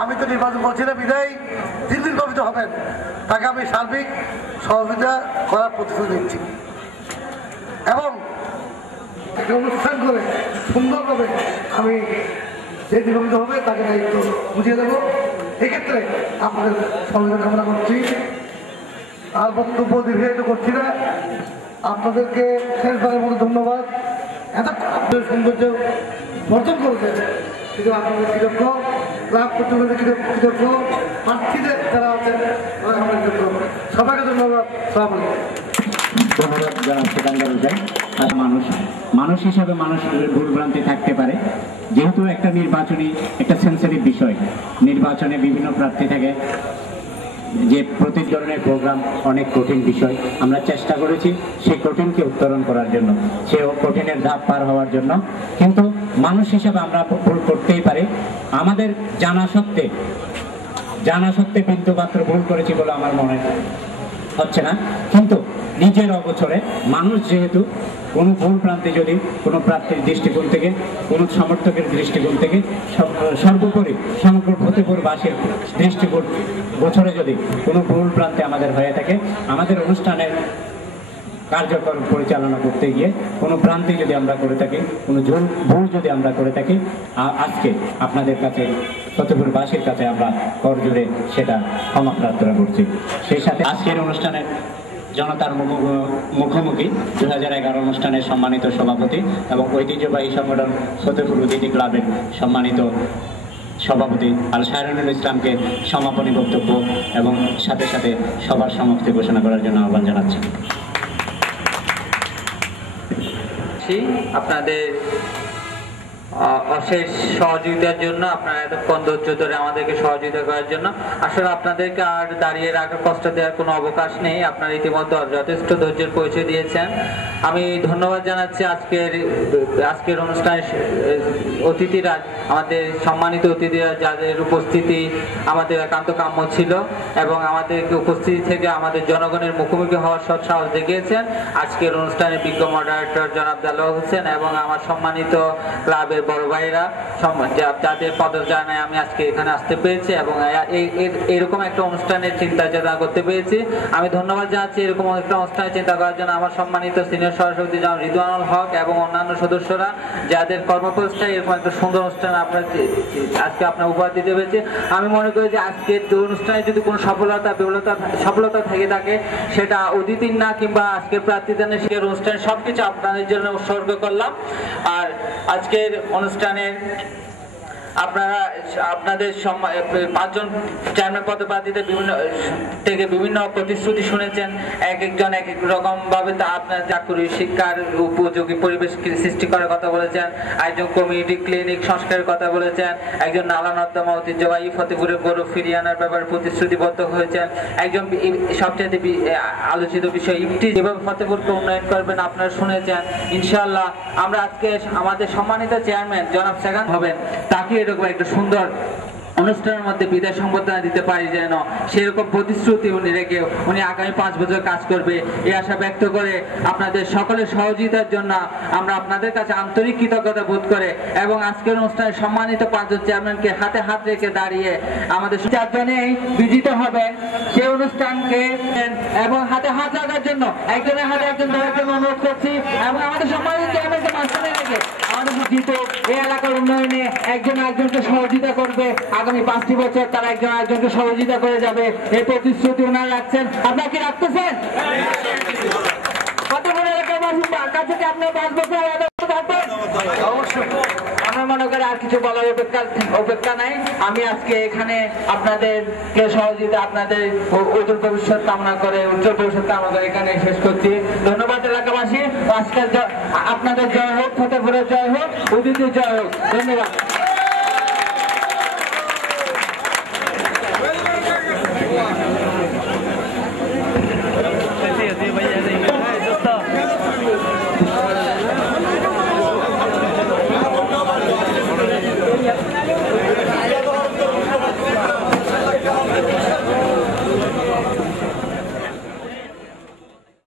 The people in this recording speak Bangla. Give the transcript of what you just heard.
আমি তো নির্বাচন করছি না বিদায় দিল্লির কমিটি হবেন, তাকে আমি সার্বিক সহযোগিতা করার প্রতিশ্রুতি দিচ্ছি এবং অনুষ্ঠান করে সুন্দরভাবে আমি যে নির্বাচিত হবে তাকে একটু বুঝিয়ে দেবো। এক্ষেত্রে আপনাদের সহযোগিতা কামনা করছি। আর বক্তব্য দীর্ঘায়িত করছি না, আপনাদেরকে শেষবারের মতো ধন্যবাদ। এত আপনাদের সৌন্দর্য বর্জন করেছে কিন্তু আপনাদের কৃতজ্ঞ, ক্লাব কর্তৃপক্ষের কৃতজ্ঞ, প্রার্থীদের যারা আছেন আমাদের কৃতজ্ঞ। সবাইকে ধন্যবাদ। সালাম আলাইকুম। ধন্যবাদ জনাব সিকান্দার হোসেন। আর মানুষ হিসাবে মানুষের ভুলভ্রান্তি থাকতে পারে, যেহেতু একটা নির্বাচনী একটা সেন্সিটিভ বিষয়, নির্বাচনে বিভিন্ন প্রার্থী থাকে, যে প্রতি ধরনের প্রোগ্রাম অনেক কঠিন বিষয়। আমরা চেষ্টা করেছি সেই কঠিনকে উত্তরণ করার জন্য, সে কঠিনের ধাপ পার হওয়ার জন্য। কিন্তু মানুষ হিসাবে আমরা ভুল করতেই পারি। আমাদের জানা সত্ত্বে বিন্দু মাত্র ভুল করেছি বলে আমার মনে হচ্ছে না। কিন্তু নিজের অগোচরে মানুষ যেহেতু কোনো ভুল প্রান্তে যদি কোনো প্রার্থীর দৃষ্টিকোণ থেকে, কোনো সমর্থকের দৃষ্টিকোণ থেকে, সর্বোপরি সমগ্র ফতেপুরবাসীর দৃষ্টিকোণ গোচরে যদি কোনো ভুল প্রান্তে আমাদের হয়ে থাকে, আমাদের অনুষ্ঠানের কার্যক্রম পরিচালনা করতে গিয়ে কোনো ভ্রান্তি যদি আমরা করে থাকি, কোনো ভুল যদি আমরা করে থাকি, আজকে আপনাদের কাছে ফতেপুরবাসীর কাছে আমরা করজোড়ে সেটা ক্ষমা প্রার্থনা করছি। সেই সাথে আজকের অনুষ্ঠানের জনতার মুখোমুখি 2011 অনুষ্ঠানের সম্মানিত সভাপতি এবং ঐতিহ্যবাহী সংগঠন ফতেপুর অতিথি ক্লাবের সম্মানিত সভাপতি আল শাহরুনুল ইসলামকে সমাপনী বক্তব্য এবং সাথে সাথে সবার সমাপ্তি ঘোষণা করার জন্য আহ্বান জানাচ্ছি। আপনাদের অশেষ সহযোগিতার জন্য, আপনারা এতক্ষণ ধৈর্য ধরে আমাদেরকে সহযোগিতা করার জন্য। আসলে আপনাদেরকে আর দাঁড়িয়ে রাখার কষ্ট দেওয়ার কোনো অবকাশ নেই, আপনারা ইতিমধ্যে যথেষ্ট ধৈর্যের পরিচয় দিয়েছেন। আমি ধন্যবাদ জানাচ্ছি আজকের অনুষ্ঠানের অতিথিরা, আমাদের সম্মানিত অতিথিরা, যাদের উপস্থিতি আমাদের একান্ত কাম্য ছিল এবং আমাদেরকে উপস্থিতি থেকে আমাদের জনগণের মুখোমুখি হওয়ার সৎ সাহস দেখিয়েছেন। আজকের অনুষ্ঠানের বিজ্ঞ মডারেটর জনাব দেলোয়ার হোসেন এবং আমার সম্মানিত ক্লাবের বড় ভাইরা, যাদের পদচারণায় আমি আজকে এখানে আসতে পেরেছি এবং এরকম একটা অনুষ্ঠানের চিন্তা চেতনা করতে পেরেছি। আমি ধন্যবাদ জানাচ্ছি এরকম একটা অনুষ্ঠানের চিন্তা করার জন্য আমার সম্মানিত সিনিয়র সহসভাপতি জনাব রিদওয়ানুল হক এবং অন্যান্য সদস্যরা, যাদের কর্মপ্রচেষ্টায় এরকম একটা সুন্দর অনুষ্ঠান আজকে আপনার উপহার দিতে পেরেছি। আমি মনে করি যে আজকের অনুষ্ঠানে যদি কোনো সফলতা থেকে থাকে, সেটা অতিথির না কিংবা আজকের প্রার্থীদের অনুষ্ঠানে সবকিছু আপনাদের জন্য উৎসর্গ করলাম। আর আজকের অনুষ্ঠানে আপনাদের 5 জন চেয়ারম্যান পদপ্রার্থীদের বিভিন্ন প্রতিশ্রুতি শুনেছেন। একজন এক এক রকম ভাবে আপনার চাকরি শিক্ষার উপযোগী পরিবেশ সৃষ্টি করার কথা বলেছেন, একজন কমিউনিটি ক্লিনিক সংস্কারের কথা বলেছেন, একজন নালা নর্দমা ঐতিহ্যবাহী ফতেপুরের গৌরব ফিরিয়ে আনার ব্যাপারে প্রতিশ্রুতিবদ্ধ হয়েছেন, একজন সবচেয়ে আলোচিত বিষয় ইফটি যেভাবে ফতেপুরকে উন্নয়ন করবেন আপনারা শুনেছেন। ইনশাআল্লাহ আমরা আজকে আমাদের সম্মানিত চেয়ারম্যান জনাব সেখান হবেন, তাকে এরকম একটা সুন্দর অনুষ্ঠানের মধ্যে বিদায় সংবর্ধনা দিতে পারি, যেন সেরকম প্রতিশ্রুতি উনি রেখে উনি আগামী 5 বছর কাজ করবে এই আশা ব্যক্ত করে আপনাদের সকলের সহযোগিতার জন্য আমরা আপনাদের কাছে আন্তরিক কৃতজ্ঞতা বোধ করে এবং আজকের অনুষ্ঠানে সম্মানিত 5 জন চেয়ারম্যানকে হাতে হাত রেখে দাঁড়িয়ে আমাদের 4 জনেই বিজিত হবেন সেই অনুষ্ঠানকে এবং হাতে হাত লাগার জন্য একজনের হাতে একজন ধরার জন্য অনুরোধ করছি এবং আমাদের সম্মানিত চেয়ারম্যানকে মাঝখানে রেখে আমাদের জিত এই এলাকার উন্নয়নে একজন একজনকে সহযোগিতা করবে, আগামী 5টি বছর তারা একজন একজনকে সহযোগিতা করে যাবে, এই প্রতিশ্রুতি ওনারা রাখছেন। আপনারা কি রাখতেছেন? কতগুলো এলাকাবাসীর কাছে কি আপনার 5 বছর থাকবেন? অবশ্যই। আমরা মনে করি আর কিছু বলার অপেক্ষা নাই। আমি আজকে এখানে আপনাদেরকে সহযোগিতা, আপনাদের উজ্জ্বল ভবিষ্যৎ কামনা করে এখানে শেষ করছি। ধন্যবাদ এলাকাবাসী। আজকের আপনাদের জয় হোক, ফতেপুরের জয় হোক, অতিথির জয় হোক। ধন্যবাদ।